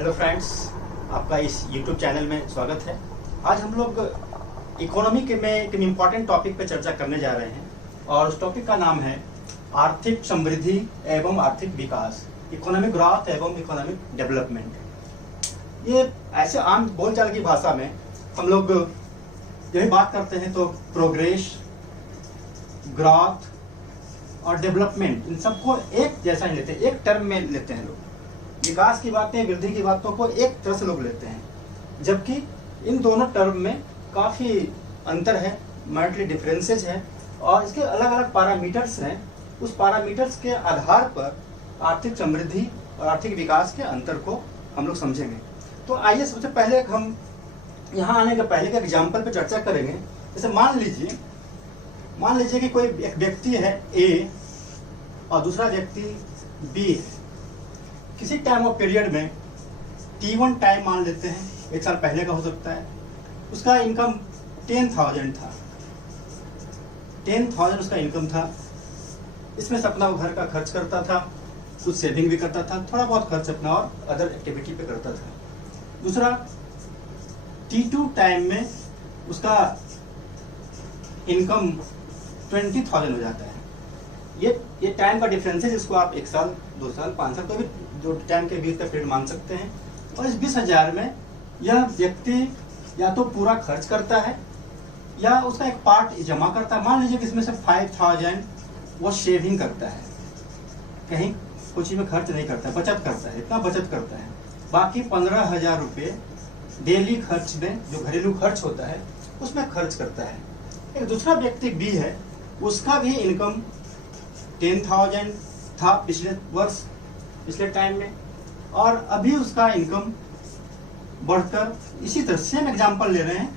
Hello friends, आपका इस YouTube channel में स्वागत है। आज हम लोग इकोनॉमी के में एक इम्पॉर्टेंट टॉपिक पे चर्चा करने जा रहे हैं और उस टॉपिक का नाम है आर्थिक समृद्धि एवं आर्थिक विकास, इकोनॉमिक ग्रोथ एवं इकोनॉमिक डेवलपमेंट। ये ऐसे आम बोलचाल की भाषा में हम लोग जब बात करते हैं तो प्रोग्रेस, ग्रोथ और डेवलपमेंट इन सबको एक जैसा ही लेते हैं, एक टर्म में लेते हैं लोग। विकास की बातें, वृद्धि की बातों को एक तरह से लोग लेते हैं, जबकि इन दोनों टर्म में काफ़ी अंतर है, मैटली डिफरेंसेज है और इसके अलग अलग पैरामीटर्स हैं। उस पैरामीटर्स के आधार पर आर्थिक समृद्धि और आर्थिक विकास के अंतर को हम लोग समझेंगे। तो आइए सबसे पहले हम यहाँ आने के पहले के एग्जाम्पल पर चर्चा करेंगे। जैसे मान लीजिए कि कोई एक व्यक्ति है ए और दूसरा व्यक्ति बी है। किसी टाइम ऑफ पीरियड में T1 टाइम मान लेते हैं, 1 साल पहले का हो सकता है। उसका इनकम 10,000 था, 10,000 उसका इनकम था। इसमें से अपना वो घर का खर्च करता था, कुछ सेविंग भी करता था, थोड़ा बहुत खर्च अपना और अदर एक्टिविटी पे करता था। दूसरा T2 टाइम में उसका इनकम 20,000 हो जाता है। ये टाइम का डिफरेंस है, जिसको आप 1 साल, 2 साल, 5 साल, तो भी जो टाइम के बीच का पीरियड मान सकते हैं। और इस 20,000 में यह व्यक्ति या तो पूरा खर्च करता है या उसका एक पार्ट जमा करता है। मान लीजिए कि इसमें से 5,000 वो सेविंग करता है, कहीं कुछ चीज में खर्च नहीं करता है, बचत करता है, इतना बचत करता है। बाकी 15,000 रुपये डेली खर्च में, जो घरेलू खर्च होता है, उसमें खर्च करता है। एक दूसरा व्यक्ति बी है, उसका भी इनकम 10,000 था पिछले टाइम में, और अभी उसका इनकम बढ़कर, इसी तरह सेम एग्जांपल ले रहे हैं,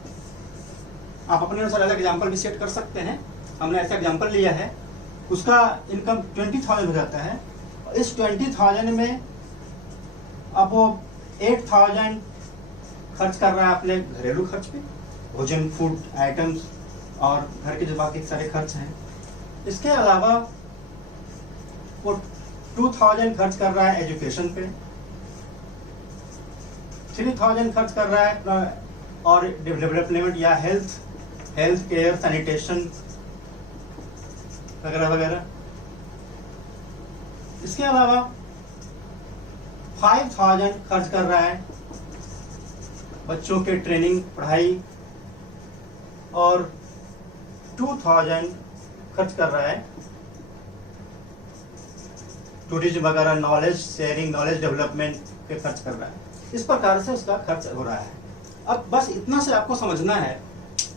आप अपने अनुसार अलग एग्जांपल भी सेट कर सकते हैं। हमने ऐसा एग्जांपल लिया है, उसका इनकम 20,000 हो जाता है। इस 20,000 में अब वो 8,000 खर्च कर रहा है अपने घरेलू खर्च पे, भोजन, फूड आइटम्स और घर के जो बाकी सारे खर्च हैं। इसके अलावा वो 2,000 खर्च कर रहा है एजुकेशन पे, 3,000 खर्च कर रहा है और डेवलपमेंट या हेल्थ केयर, सैनिटेशन वगैरह वगैरह। इसके अलावा 5,000 खर्च कर रहा है बच्चों के ट्रेनिंग, पढ़ाई, और 2,000 खर्च कर रहा है टूरिज्म वगैरह, नॉलेज शेयरिंग, नॉलेज डेवलपमेंट पे खर्च कर रहा है। इस प्रकार से उसका खर्च हो रहा है। अब बस इतना से आपको समझना है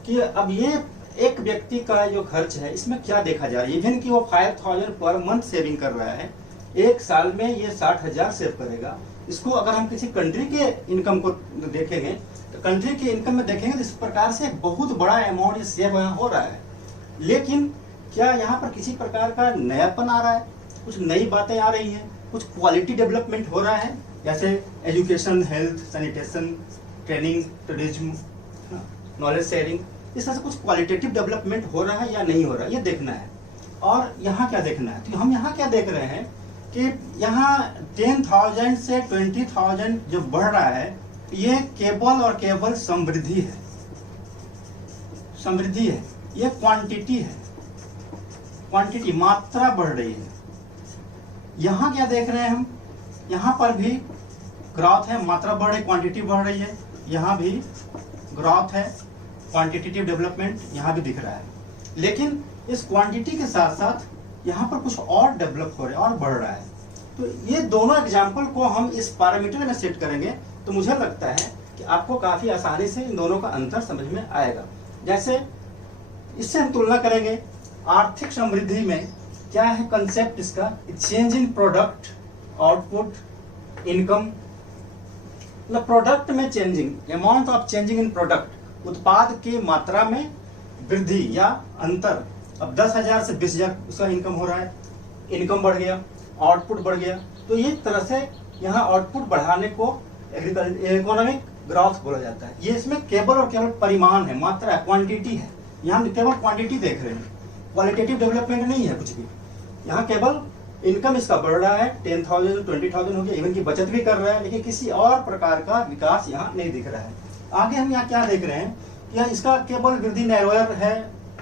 कि अब ये एक व्यक्ति का जो खर्च है, इसमें क्या देखा जा रहा है। इवन कि वो 5,000 पर मंथ सेविंग कर रहा है, 1 साल में ये 60,000 सेव करेगा। इसको अगर हम किसी कंट्री के इनकम को देखेंगे तो कंट्री के इनकम में देखेंगे तो इस प्रकार से एक बहुत बड़ा अमाउंट सेव हो रहा है। लेकिन क्या यहाँ पर किसी प्रकार का नयापन आ रहा है, कुछ नई बातें आ रही हैं, कुछ क्वालिटी डेवलपमेंट हो रहा है, जैसे education, health, sanitation, training, tourism, knowledge sharing, इस तरह से कुछ क्वालिटेटिव डेवलपमेंट हो रहा है या नहीं हो रहा है, ये देखना है। और यहाँ क्या देखना है, तो हम यहाँ क्या देख रहे हैं कि यहाँ 10,000 से 20,000 जो बढ़ रहा है, ये केवल और केवल समृद्धि है, ये क्वांटिटी है, क्वांटिटी, मात्रा बढ़ रही है। यहाँ क्या देख रहे हैं हम, यहाँ पर भी ग्रोथ है, मात्रा बढ़ रही, क्वांटिटी बढ़ रही है। यहाँ भी ग्रोथ है, क्वांटिटेटिव डेवलपमेंट यहाँ भी दिख रहा है। लेकिन इस क्वांटिटी के साथ साथ यहाँ पर कुछ और डेवलप हो रहा है और बढ़ रहा है। तो ये दोनों एग्जाम्पल को हम इस पैरामीटर में सेट करेंगे तो मुझे लगता है कि आपको काफ़ी आसानी से इन दोनों का अंतर समझ में आएगा। जैसे इससे हम तुलना करेंगे आर्थिक समृद्धि में, क्या है कंसेप्ट इसका, change in product, output, income. मतलब प्रोडक्ट में changing, amount of changing in product, उत्पाद की मात्रा में वृद्धि या अंतर। अब 10,000 से 20,000 उसका इनकम हो रहा है, इनकम बढ़ गया, आउटपुट बढ़ गया। तो ये तरह से यहाँ आउटपुट बढ़ाने को इकोनॉमिक ग्रोथ बोला जाता है। ये इसमें केवल और केवल परिमाण है, मात्रा, क्वांटिटी है। यहाँ हम केवल क्वांटिटी देख रहे हैं, क्वालिटेटिव डेवलपमेंट नहीं है कुछ भी। यहाँ केवल इनकम इसका बढ़ रहा है, 10,000 20,000 हो गया, इवन की बचत भी कर रहा है, लेकिन किसी और प्रकार का विकास यहाँ नहीं दिख रहा है। आगे हम यहाँ क्या देख रहे हैं कि यहाँ इसका केवल वृद्धि नैरोयर है,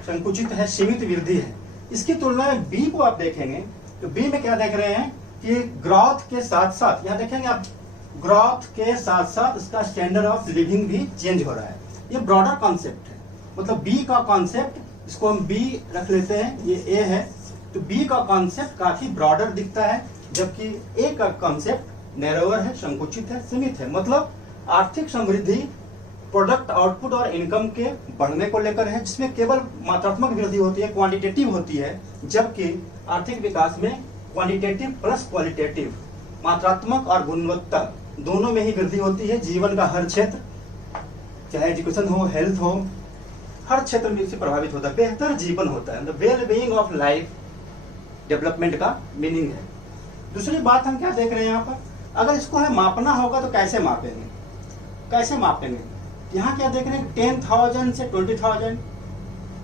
संकुचित है, सीमित वृद्धि है। इसकी तुलना में बी को आप देखेंगे तो बी में क्या देख रहे हैं कि ग्रोथ के साथ साथ, यहाँ देखेंगे आप, ग्रोथ के साथ साथ इसका स्टैंडर्ड ऑफ लिविंग भी चेंज हो रहा है। ये ब्रॉडर कॉन्सेप्ट है, मतलब बी का कॉन्सेप्ट, इसको हम बी रख लेते हैं, ये ए है, तो बी का कॉन्सेप्ट काफी ब्रॉडर दिखता है, जबकि ए का कॉन्सेप्ट नैरोअर है, संकुचित है, सीमित है। मतलब आर्थिक समृद्धि प्रोडक्ट आउटपुट और इनकम के बढ़ने को लेकर है, जिसमें केवल मात्रात्मक वृद्धि होती है, क्वांटिटेटिव होती है, जबकि आर्थिक विकास में क्वांटिटेटिव प्लस क्वालिटेटिव, मात्रात्मक और गुणवत्ता दोनों में ही वृद्धि होती है। जीवन का हर क्षेत्र, चाहे एजुकेशन हो, हेल्थ हो, हर क्षेत्र में इससे प्रभावित होता है, बेहतर जीवन होता है। The well being of life development का मीनिंग है। दूसरी बात हम क्या देख रहे हैं यहाँ पर, अगर इसको हमें मापना होगा तो कैसे मापेंगे, कैसे मापेंगे? यहाँ क्या देख रहे हैं, 10,000 से 20,000,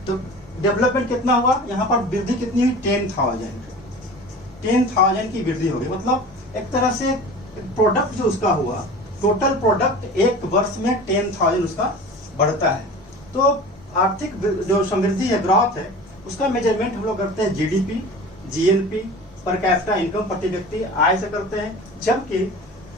तो डेवलपमेंट कितना हुआ, यहाँ पर वृद्धि कितनी हुई, 10,000 की वृद्धि हो गई। मतलब एक तरह से प्रोडक्ट जो उसका हुआ, टोटल प्रोडक्ट एक वर्ष में 10,000 उसका बढ़ता है। तो आर्थिक जो समृद्धि है, ग्रोथ है, उसका मेजरमेंट हम लोग करते हैं GDP, GNP, per capita income प्रति व्यक्ति, आय से करते हैं। जबकि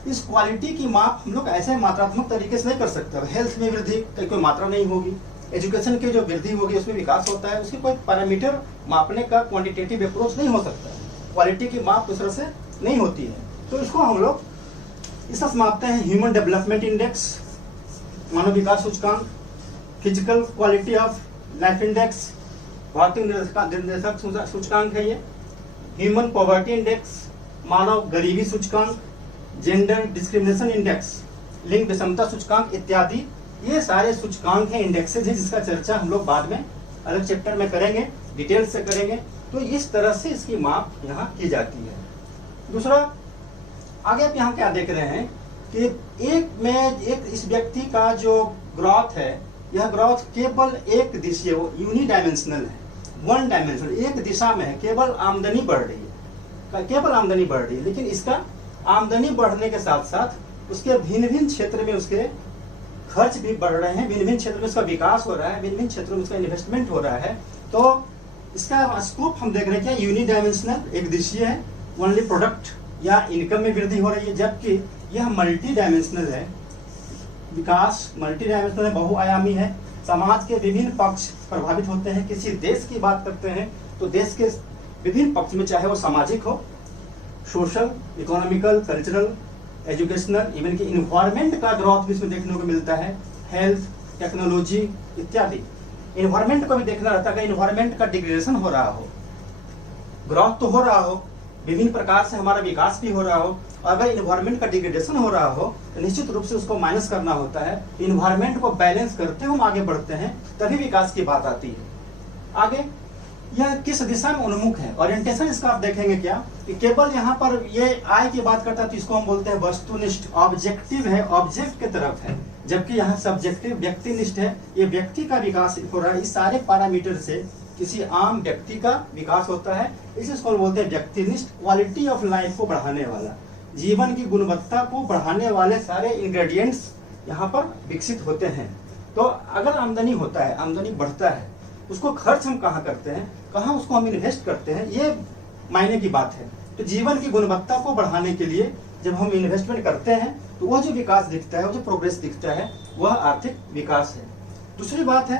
इस क्वालिटी की माप हम लोग ऐसे मात्रात्मक तरीके से नहीं कर सकते। हेल्थ में वृद्धि की कोई मात्रा नहीं होगी, एजुकेशन की जो वृद्धि होगी उसमें विकास होता है, उसकी कोई पैरामीटर मापने का क्वांटिटेटिव अप्रोच नहीं हो सकता है। क्वालिटी की माप दूसरे से नहीं होती है, तो इसको हम लोग इससे मापते हैं ह्यूमन डेवलपमेंट इंडेक्स, मानव विकास सूचकांक, physical quality of life index, भौतिक निर्देशक सूचकांक है ये, ह्यूमन पॉवर्टी इंडेक्स, मानव गरीबी सूचकांक, जेंडर डिस्क्रिमिनेशन इंडेक्स, लिंग विषमता सूचकांक इत्यादि। ये सारे सूचकांक हैं, इंडेक्सेज हैं, जिसका चर्चा हम लोग बाद में अलग चैप्टर में करेंगे, डिटेल से करेंगे। तो इस तरह से इसकी माप यहाँ की जाती है। दूसरा, आगे आप यहाँ क्या देख रहे हैं कि एक इस व्यक्ति का जो ग्रोथ है, यह ग्रोथ केवल एक दिशीय, यूनिडायमेंशनल है, वन डायमेंशनल, एक दिशा में है, केवल आमदनी बढ़ रही है, केवल आमदनी बढ़ रही है। लेकिन इसका आमदनी बढ़ने के साथ साथ उसके भिन्न भिन्न क्षेत्र में उसके खर्च भी बढ़ रहे हैं, भिन्न भिन्न क्षेत्र में उसका विकास हो रहा है, भिन्न भिन्न क्षेत्रों में उसका इन्वेस्टमेंट हो रहा है। तो इसका स्कोप हम देख रहे हैं क्या, यूनिडायमेंशनल, एक दिशीय है, ओनली प्रोडक्ट या इनकम में वृद्धि हो रही है, जबकि यह मल्टी डायमेंशनल है, विकास मल्टी डायमेंशनल है, बहुआयामी है। समाज के विभिन्न पक्ष प्रभावित होते हैं। किसी देश की बात करते हैं तो देश के विभिन्न पक्ष में, चाहे वो सामाजिक हो, social, economical, cultural, educational, even की इन्वायरमेंट का ग्रोथ भी इसमें देखने को मिलता है, हेल्थ, टेक्नोलॉजी इत्यादि। इन्वायरमेंट को भी देखना रहता है कि इन्वायरमेंट का डिग्रेडेशन हो रहा हो, ग्रोथ तो हो रहा हो, विभिन्न प्रकार से हमारा विकास भी हो रहा हो, और अगर इन्वायरमेंट का डिग्रेडेशन हो रहा हो तो निश्चित रूप से उसको माइनस करना होता है। इन्वायरमेंट को बैलेंस करते हुए हम आगे बढ़ते हैं, तभी विकास की बात आती है। आगे यह किस दिशा में उन्मुख है, ओरिएंटेशन इसका आप देखेंगे क्या कि केवल यहाँ पर ये आय की बात करता है तो इसको हम बोलते हैं वस्तुनिष्ठ, ऑब्जेक्टिव है, ऑब्जेक्ट की तरफ है, जबकि यहाँ सब्जेक्टिव, व्यक्तिनिष्ठ है, ये व्यक्ति का विकास हो रहा है। इस सारे पैरामीटर से किसी आम व्यक्ति का विकास होता है, इसको बोलते हैं व्यक्तिनिष्ठ। क्वालिटी ऑफ लाइफ को बढ़ाने वाला, जीवन की गुणवत्ता को बढ़ाने वाले सारे इंग्रेडिएंट्स यहाँ पर विकसित होते हैं। तो अगर आमदनी होता है, आमदनी बढ़ता है, उसको खर्च हम कहाँ करते हैं, कहाँ उसको हम इन्वेस्ट करते हैं, ये मायने की बात है। तो जीवन की गुणवत्ता को बढ़ाने के लिए जब हम इन्वेस्टमेंट करते हैं तो वह जो विकास दिखता है, वो जो प्रोग्रेस दिखता है, वह आर्थिक विकास है। दूसरी बात है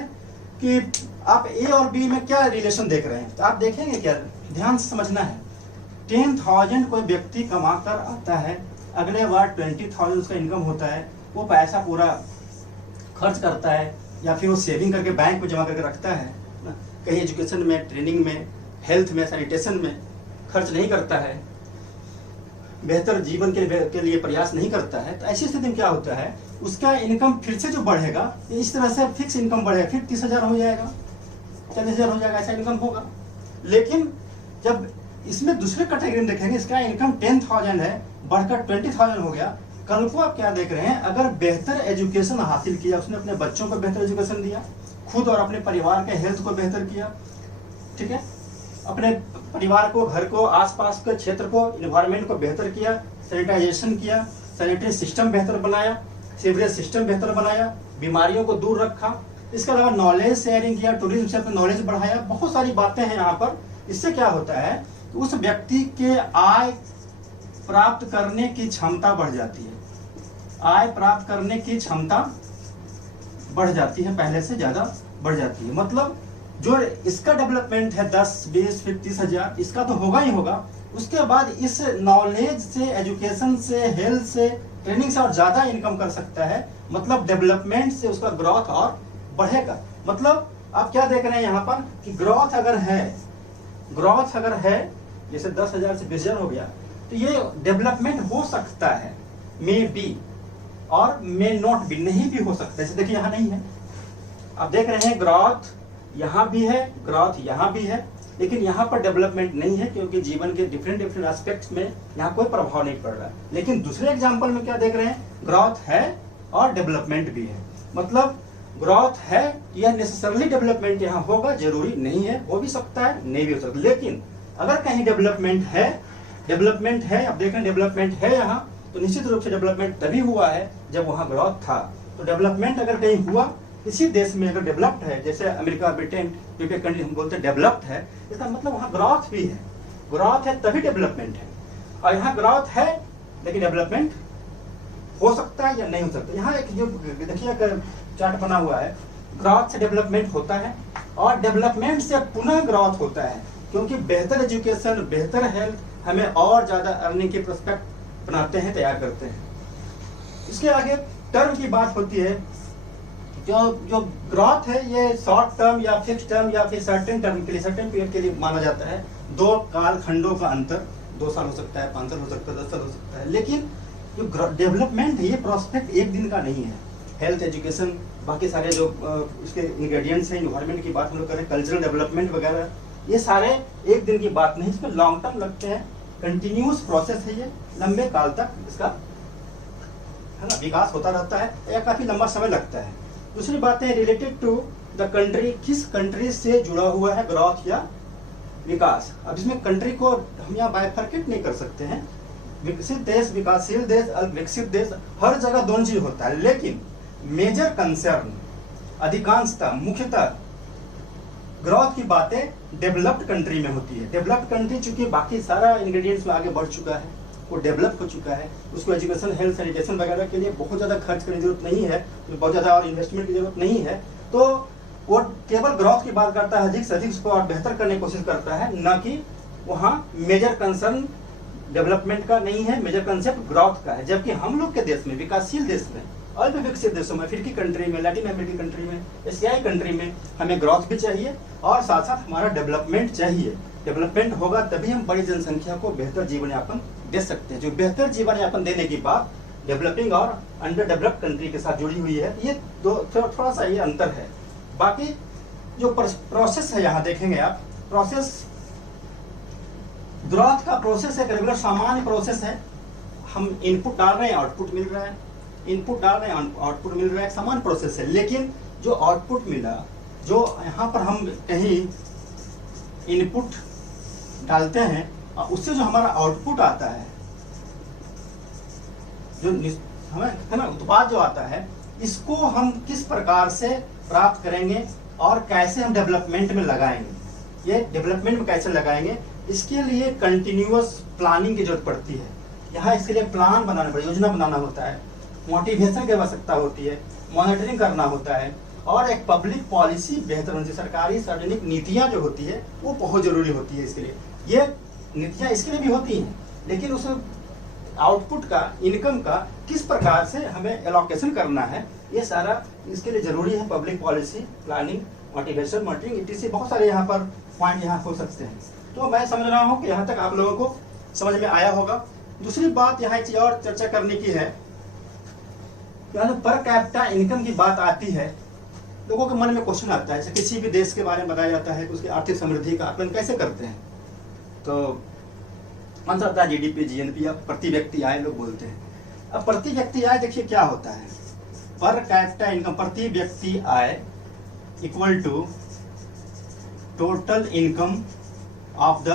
कि आप ए और बी में क्या रिलेशन देख रहे हैं, तो आप देखेंगे क्या, ध्यान से समझना है। 10,000 कोई व्यक्ति कमा कर आता है, अगले बार 20,000 उसका इनकम होता है, वो पैसा पूरा खर्च करता है या फिर वो सेविंग करके बैंक में जमा करके रखता है, कहीं एजुकेशन में, ट्रेनिंग में, हेल्थ में, सैनिटेशन में खर्च नहीं करता है, बेहतर जीवन के लिए प्रयास नहीं करता है। तो ऐसी स्थिति में क्या होता है, उसका इनकम फिर से जो बढ़ेगा, इस तरह से फिक्स इनकम बढ़ेगा, फिर 30,000 हो जाएगा, 40,000 हो जाएगा, ऐसा इनकम होगा। लेकिन जब इसमें दूसरे कैटेगरी में देखेंगे, इसका इनकम 10,000 है, बढ़कर 20,000 हो गया। कल को आप क्या देख रहे हैं, अगर बेहतर एजुकेशन हासिल किया, उसने अपने बच्चों को बेहतर एजुकेशन दिया, खुद और अपने परिवार के हेल्थ को बेहतर किया, ठीक है, अपने परिवार को, घर को, आसपास के क्षेत्र को, इन्वायरमेंट को बेहतर किया, सैनिटाइजेशन किया, सैनिटरी सिस्टम बेहतर बनाया, सीवरेज सिस्टम बेहतर बनाया, बीमारियों को दूर रखा। इसके अलावा नॉलेज शेयरिंग किया, टूरिज्म से अपना नॉलेज बढ़ाया। बहुत सारी बातें हैं यहाँ पर। इससे क्या होता है, उस व्यक्ति के आय प्राप्त करने की क्षमता बढ़ जाती है, आय प्राप्त करने की क्षमता बढ़ जाती है, पहले से ज्यादा बढ़ जाती है। मतलब जो इसका डेवलपमेंट है 10, 20, फिर 30,000, इसका तो होगा ही होगा। उसके बाद इस नॉलेज से, एजुकेशन से, हेल्थ से, ट्रेनिंग से और ज्यादा इनकम कर सकता है। मतलब डेवलपमेंट से उसका ग्रोथ और बढ़ेगा। मतलब आप क्या देख रहे हैं यहाँ पर कि ग्रोथ अगर है, जैसे 10,000 से 20,000 हो गया, तो ये डेवलपमेंट हो सकता है, मे बी और मे नॉट बी, नहीं भी हो सकता है। जैसे देखिए यहाँ नहीं है, आप देख रहे हैं ग्रोथ यहाँ भी है, ग्रोथ यहाँ भी है, लेकिन यहाँ पर डेवलपमेंट नहीं है, क्योंकि जीवन के डिफरेंट एस्पेक्ट्स में यहाँ कोई प्रभाव नहीं पड़ रहा। लेकिन दूसरे एग्जाम्पल में क्या देख रहे हैं, ग्रोथ है और डेवलपमेंट भी है। मतलब ग्रोथ है, यह नेसेसरली डेवलपमेंट यहाँ होगा, जरूरी नहीं है, हो भी सकता है, नहीं भी हो सकता। लेकिन अगर कहीं डेवलपमेंट है, अब देख रहे हैं डेवलपमेंट है यहाँ, तो निश्चित रूप से डेवलपमेंट तभी हुआ है जब वहाँ ग्रोथ था। तो डेवलपमेंट अगर कहीं हुआ, किसी देश में अगर डेवलप्ड है, जैसे अमेरिका, ब्रिटेन, यूके कंट्री हम बोलते हैं डेवलप्ड है, इसका मतलब वहाँ ग्रोथ भी है। ग्रोथ है तभी डेवलपमेंट है। और यहाँ ग्रोथ है लेकिन डेवलपमेंट हो सकता है या नहीं हो सकता। यहाँ एक जो देखिए चार्ट बना हुआ है, ग्रोथ से डेवलपमेंट होता है और डेवलपमेंट से पुनः ग्रोथ होता है, क्योंकि बेहतर एजुकेशन, बेहतर हेल्थ हमें और ज्यादा अर्निंग के प्रोस्पेक्ट बनाते हैं, तैयार करते हैं। इसके आगे टर्म की बात होती है। जो ग्रोथ है ये शॉर्ट टर्म या फिक्स टर्म या फिर सर्टेन टर्म के लिए, सर्टेन पीरियड के लिए माना जाता है। 2 काल खंडों का अंतर, 2 साल हो सकता है, 5 साल हो सकता है, 10 साल हो सकता है। लेकिन जो डेवलपमेंट है ये प्रोस्पेक्ट एक दिन का नहीं है। हेल्थ, एजुकेशन, बाकी सारे जो इसके इंग्रेडिएंट्स हैं, इन्वायरमेंट की बात हम लोग करें, कल्चरल डेवलपमेंट वगैरह, ये सारे एक दिन की बात नहीं, इसमें लॉन्ग टर्म लगते हैं। कंटिन्यूस प्रोसेस है ये, लंबे काल तक इसका है ना विकास होता रहता है या काफी लंबा समय लगता है। दूसरी बात है रिलेटेड टू द कंट्री, किस कंट्री से जुड़ा हुआ है ग्रोथ या विकास। अब इसमें कंट्री को हम यहाँ बाइफरकेट नहीं कर सकते हैं। विकसित देश, विकासशील देश, अल्पविकसित देश, हर जगह दोनों चीज होता है। लेकिन मेजर कंसर्न, अधिकांशतः, मुख्यतः ग्रोथ की बातें डेवलप्ड कंट्री में होती है। डेवलप्ड कंट्री चूंकि बाकी सारा इंग्रेडिएंट्स में आगे बढ़ चुका है, वो डेवलप हो चुका है, उसको एजुकेशन, हेल्थ, सैनिटेशन वगैरह के लिए बहुत ज्यादा खर्च करने की जरूरत नहीं है, बहुत ज्यादा और इन्वेस्टमेंट की जरूरत नहीं है। तो वो केवल ग्रोथ की बात करता है, अधिक से अधिक उसको और बेहतर करने की कोशिश करता है, न कि वहाँ मेजर कंसर्न डेवलपमेंट का नहीं है, मेजर कंसेप्ट ग्रोथ का है। जबकि हम लोग के देश में, विकासशील देश में, अल्प विकसित देशों में, अफ्रीकी कंट्री में, लैटिन अमेरिकन कंट्री में, एशियाई कंट्री में हमें ग्रोथ भी चाहिए और साथ साथ हमारा डेवलपमेंट चाहिए। डेवलपमेंट होगा तभी हम बड़ी जनसंख्या को बेहतर जीवन यापन दे सकते हैं। जो बेहतर जीवन यापन देने की बात डेवलपिंग और अंडर डेवलप्ड कंट्री के साथ जुड़ी हुई है, ये दो थोड़ा सा ये अंतर है। बाकी जो प्रोसेस है यहाँ देखेंगे आप, प्रोसेस, ग्रोथ का प्रोसेस एक रेगुलर सामान्य प्रोसेस है। हम इनपुट डाल रहे हैं, आउटपुट मिल रहा है, इनपुट डाल रहे हैं, आउटपुट मिल रहा है, एक समान प्रोसेस है। लेकिन जो आउटपुट मिला, जो यहाँ पर हम कहीं इनपुट डालते हैं और उससे जो हमारा आउटपुट आता है, जो हमें है ना उत्पाद जो आता है, इसको हम किस प्रकार से प्राप्त करेंगे और कैसे हम डेवलपमेंट में लगाएंगे, ये डेवलपमेंट में कैसे लगाएंगे, इसके लिए कंटिन्यूअस प्लानिंग की जरूरत पड़ती है। यहाँ इसके लिए प्लान बनाना पड़ेगा, योजना बनाना होता है, मोटिवेशन की आवश्यकता होती है, मॉनिटरिंग करना होता है और एक पब्लिक पॉलिसी बेहतर होती है। सरकारी सार्वजनिक नीतियाँ जो होती है वो बहुत जरूरी होती है। इसके लिए ये नीतियाँ इसके लिए भी होती हैं, लेकिन उस आउटपुट का, इनकम का किस प्रकार से हमें एलोकेशन करना है, ये सारा इसके लिए जरूरी है। Public policy, planning, motivation, monitoring, इत्यादि बहुत सारे यहाँ पर पॉइंट यहाँ हो सकते हैं। तो मैं समझ रहा हूँ कि यहाँ तक आप लोगों को समझ में आया होगा। दूसरी बात यहाँ एक चीज और चर्चा करने की है, पर कैपिटा इनकम की बात आती है, लोगों के मन में क्वेश्चन आता है, जैसे किसी भी देश के बारे में बताया जाता है कि उसकी आर्थिक समृद्धि का आकलन कैसे करते हैं, तो आंसर आता है जीडीपी, जीएनपी या प्रति व्यक्ति आय लोग बोलते हैं। अब प्रति व्यक्ति आय देखिए क्या होता है, पर कैपिटा इनकम, प्रति व्यक्ति आय equal to total income of the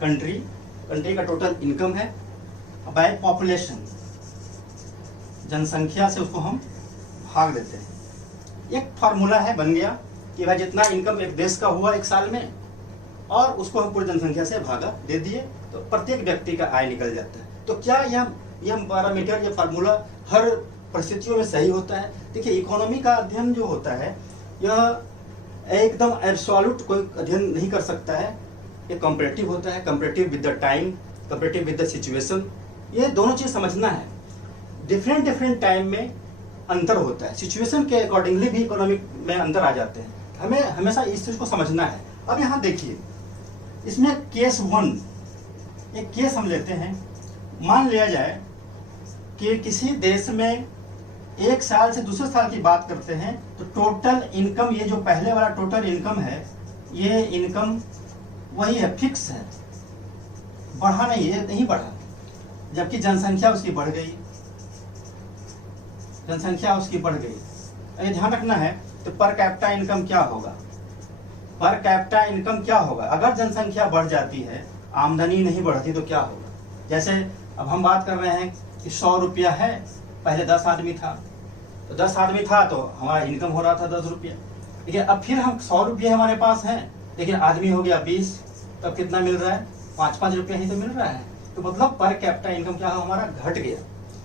country, country का टोटल इनकम है, बाय पॉपुलेशन, जनसंख्या से उसको हम भाग देते हैं। एक फार्मूला है, बन गया कि भाई जितना इनकम एक देश का हुआ एक साल में और उसको हम पूरी जनसंख्या से भागा दे दिए तो प्रत्येक व्यक्ति का आय निकल जाता है। तो क्या यह पैरामीटर, यह फार्मूला हर परिस्थितियों में सही होता है? देखिए, इकोनॉमी का अध्ययन जो होता है यह एकदम एब्सोल्यूट कोई अध्ययन नहीं कर सकता है। ये कंपैरेटिव होता है, comparative with the time, comparative with the situation. ये दोनों चीज़ समझना है। डिफरेंट टाइम में अंतर होता है, सिचुएशन के अकॉर्डिंगली भी इकोनॉमिक में अंतर आ जाते हैं। हमें हमेशा इस चीज़ को समझना है। अब यहाँ देखिए, इसमें केस 1, एक केस हम लेते हैं। मान लिया जाए कि किसी देश में एक साल से दूसरे साल की बात करते हैं तो टोटल इनकम, ये जो पहले वाला टोटल इनकम है, ये इनकम वही है, फिक्स है, बढ़ा नहीं, ये नहीं बढ़ा। जबकि जनसंख्या उसकी बढ़ गई, जनसंख्या उसकी बढ़ गई। ये ध्यान रखना है। तो पर कैपिटा इनकम क्या होगा? पर कैपिटा इनकम क्या होगा? अगर जनसंख्या बढ़ जाती है, आमदनी नहीं बढ़ती, तो क्या होगा? जैसे अब हम बात कर रहे हैं कि 100 रुपया है, पहले 10 आदमी था, तो 10 आदमी था तो हमारा इनकम हो रहा था 10 रुपया। ठीक है, अब फिर हम 100 रुपये हमारे पास हैं, लेकिन आदमी हो गया 20, तब कितना मिल रहा है? 5-5 रुपया ही तो मिल रहा है। तो मतलब पर कैपिटा इनकम क्या हमारा घट गया।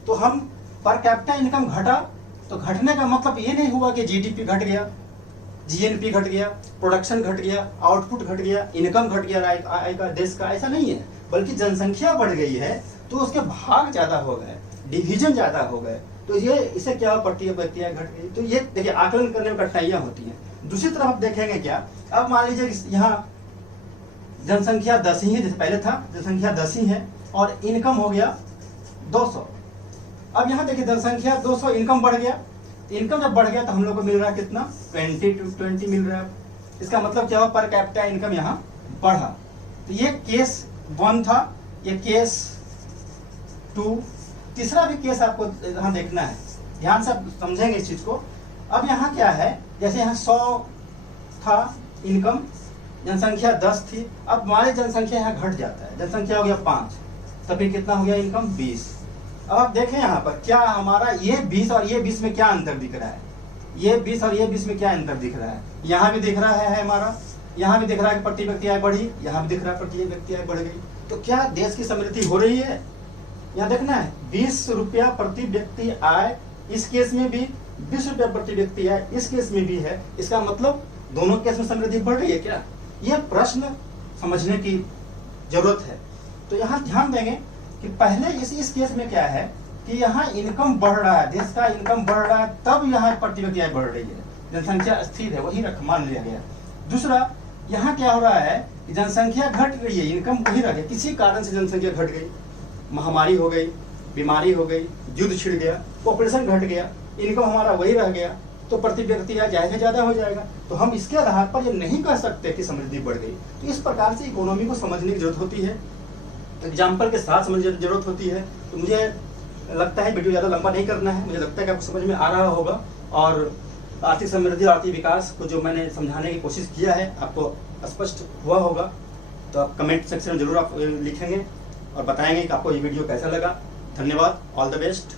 तो हम पर कैपिटा इनकम घटा, तो घटने का मतलब ये नहीं हुआ कि जीडीपी घट गया, जीएनपी घट गया, प्रोडक्शन घट गया, आउटपुट घट गया, इनकम घट गया आय का देश का, ऐसा नहीं है। बल्कि जनसंख्या बढ़ गई है तो उसके भाग ज्यादा हो गए, डिवीजन ज्यादा हो गए, तो ये इसे क्या प्रतियोगिता घट गई। तो ये देखिए, आकलन करने में कठिनाइयां होती हैं। दूसरी तरफ आप देखेंगे क्या, अब मान लीजिए यहाँ जनसंख्या 10 ही है, जैसे पहले था जनसंख्या 10 ही है और इनकम हो गया 200। अब यहाँ देखिए जनसंख्या 200, इनकम बढ़ गया। इनकम जब बढ़ गया तो हम लोग को मिल रहा है कितना? 20 मिल रहा है। इसका मतलब क्या हुआ? पर कैपिटा इनकम यहाँ बढ़ा। तो ये केस 1 था, ये केस 2। तीसरा भी केस आपको यहाँ देखना है, ध्यान से समझेंगे इस चीज को। अब यहाँ क्या है, जैसे यहाँ 100 था इनकम, जनसंख्या 10 थी, अब हमारी जनसंख्या यहाँ घट जाता है, जनसंख्या हो गया 5, तभी कितना हो गया इनकम? 20। अब आप देखें यहाँ पर क्या हमारा ये 20 और ये 20 में क्या अंतर दिख रहा है? ये 20 और ये 20 में क्या अंतर दिख रहा है? यहाँ भी दिख रहा है हमारा, यहाँ भी दिख रहा है कि प्रति व्यक्ति आय बढ़ी, यहाँ भी दिख रहा है प्रति व्यक्ति आय बढ़ गई। तो क्या देश की समृद्धि हो रही है? यहाँ देखना है, 20 रुपया प्रति व्यक्ति आय इस केस में भी, 20 रुपया प्रति व्यक्ति आय इस केस में भी है। इसका मतलब दोनों केस में समृद्धि बढ़ रही है क्या? यह प्रश्न समझने की जरूरत है। तो यहाँ ध्यान देंगे कि पहले इस केस में क्या है कि यहाँ इनकम बढ़ रहा है, देश का इनकम बढ़ रहा है, तब यहाँ प्रति व्यक्ति आय बढ़ रही है, जनसंख्या स्थिर है, वही मान लिया गया। दूसरा, यहाँ क्या हो रहा है कि जनसंख्या घट रही है, इनकम वही रह गया, किसी कारण से जनसंख्या घट गई, महामारी हो गई, बीमारी हो गई, युद्ध छिड़ गया, पॉपुलेशन घट गया, इनकम हमारा वही रह गया, तो प्रति व्यक्ति आय जाएगा ज्यादा हो जाएगा। तो हम इसके आधार पर ये नहीं कह सकते कि समृद्धि बढ़ गई। तो इस प्रकार से इकोनॉमी को समझने की जरूरत होती है, एग्जाम्पल के साथ समझने की जरूरत होती है। तो मुझे लगता है वीडियो ज़्यादा लंबा नहीं करना है, मुझे लगता है कि आपको समझ में आ रहा होगा और आर्थिक समृद्धि और आर्थिक विकास को जो मैंने समझाने की कोशिश किया है आपको स्पष्ट हुआ होगा। तो आप कमेंट सेक्शन में जरूर आप लिखेंगे और बताएंगे कि आपको ये वीडियो कैसा लगा। धन्यवाद, ऑल द बेस्ट।